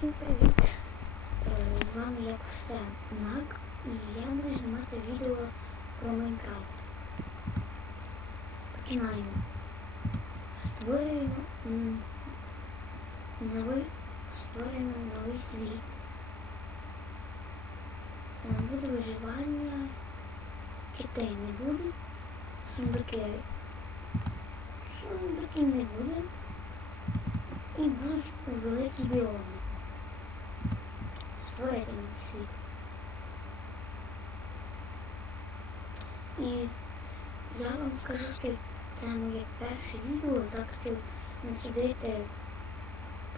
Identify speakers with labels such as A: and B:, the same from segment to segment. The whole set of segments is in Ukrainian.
A: Всім привіт! Е, З вами як все Мак і я буду знімати відео про Майнкрафт. Починаємо. Створюємо новий, створюємо новий світ. Буде виживання. Китей не буду. Сундуки. Сундуків не буде. І будуть великі біоми. Створити новий світ. І я вам скажу, що це моє перше відео, так що не судити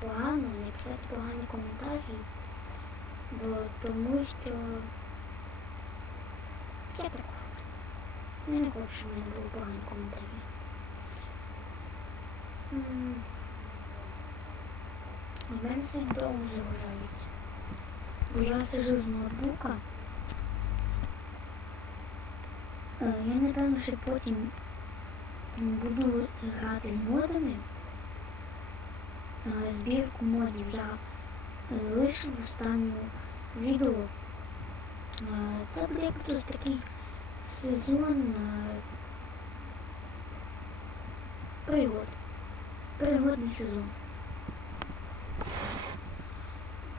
A: погано, не писати погані коментарі, бо тому що я так хочу. Не хочу, щоб в мене були погані коментарі. У мене вдома загружається. Я сижу з ноутбука. Е, Я напевно ще потім буду грати з модами. Е, Збірку модів я е, лишив в останню відео. Це буде як тут такий сезон пригод. Пригодний сезон.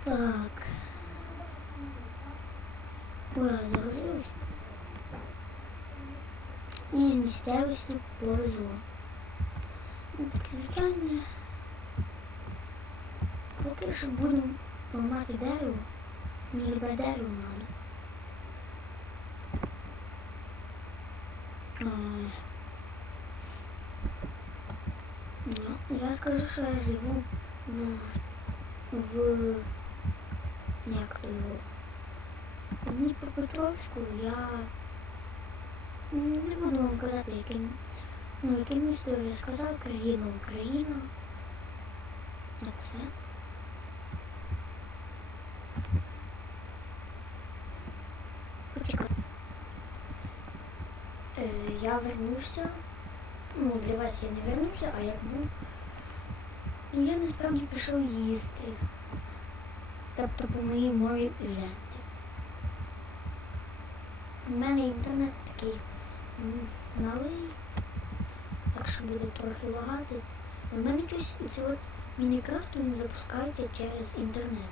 A: Так. Ой, загрузилось. І з місцевістю повезло. Ну, таке звичайне. Поки що будемо ламати дерево. Мені любе дерево треба. Ну, я скажу, що я живу в, в як то його, в Дніпропетровську я не буду вам казати, яким, ну, яке місто я сказав, країна Україна. Так все. Почекай. Е, я вернувся. Ну, для вас я не вернувся, а як був. Ну, я насправді пішов їсти. Тобто по моїй мові ленти. У мене інтернет такий малий, так що буде трохи лагати. У мене щось це от Мінікрафт він запускається через інтернет.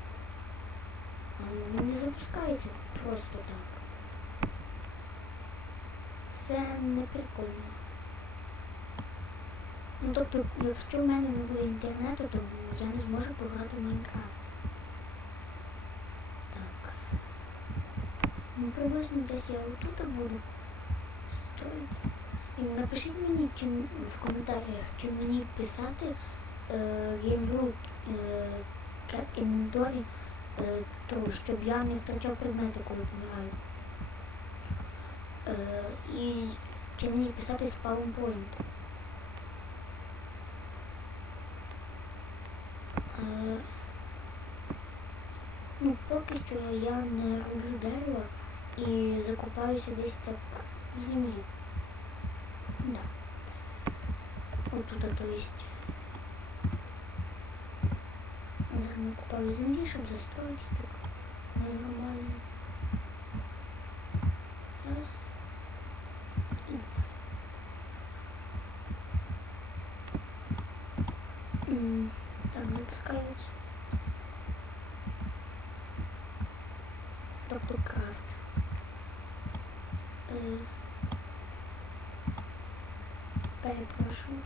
A: Він не запускається просто так. Це не прикольно. Ну тобто, якщо в мене не буде інтернету, то я не зможу пограти в Майнкрафт. Так. Ну, приблизно десь я отут буду строїти. І напишіть мені чи, в коментарях, чи мені писати е, GameRule е, Cap Inventory е, щоб я не втрачав предмети, коли помираю. І чи мені писати Point. Е, Ну, поки що я не роблю дерево і закопаюся десь так в землі. Да. Отут, то есть. Зараз накопаю в землі, щоб застроїтись так нормально. Раз. І два. Так, запускається. Тобто крафт. Перепрошую.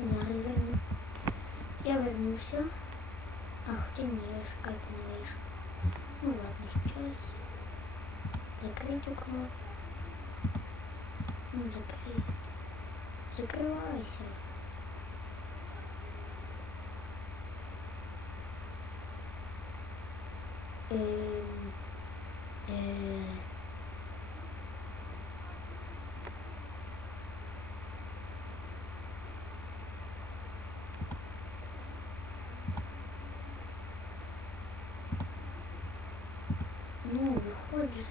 A: Зараз верну. Я вернувся. А хоча ні, я з скайпу не вийшов. Ну ладно, сейчас. Закрыть окно. Ну, закрой. Закрывайся. Эм, э, Ну, выходишь.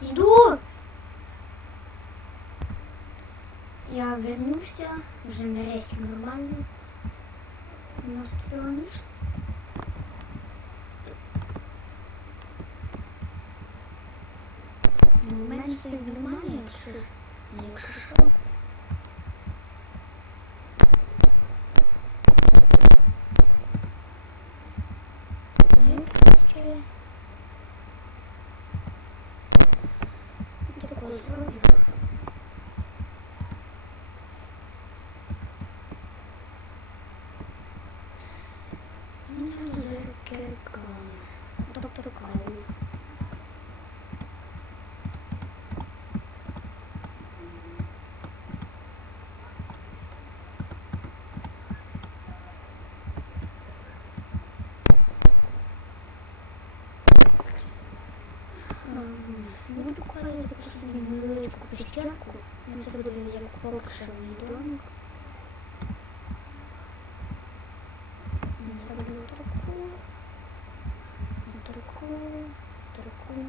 A: Иду! Я вернувся, вже нарешті нормально. Наступила ніч. Ну, в мене стоїть нормально, якщо, с- якщо що. Thank you. Ну, Це буде як мій домик. Зроблю таку, таку, таку.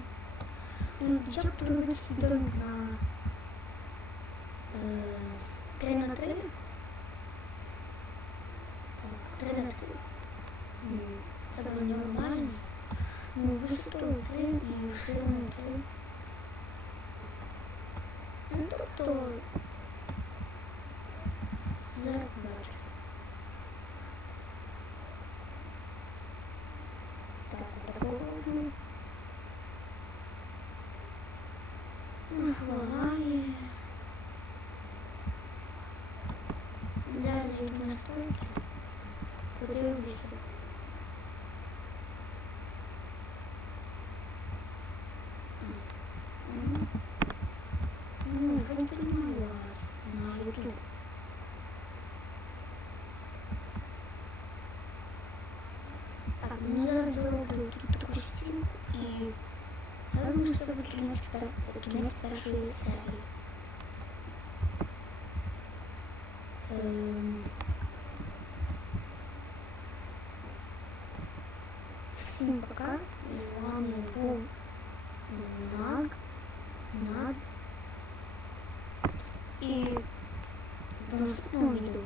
A: Ну, на е, 3 на 3. Так, 3 на 3. Це буде нормально. Ну, висотою 3 і в ширину 3. Тобто, зараз бачите. Так. Ах, лагає. Зараз зайду на стойки. Так, ну зараз дороблю тут таку стінку і гарно себе кінець, пер- кінець першої серії. Ем... Всім пока. З вами був Наг. Наг. І до наступного відео.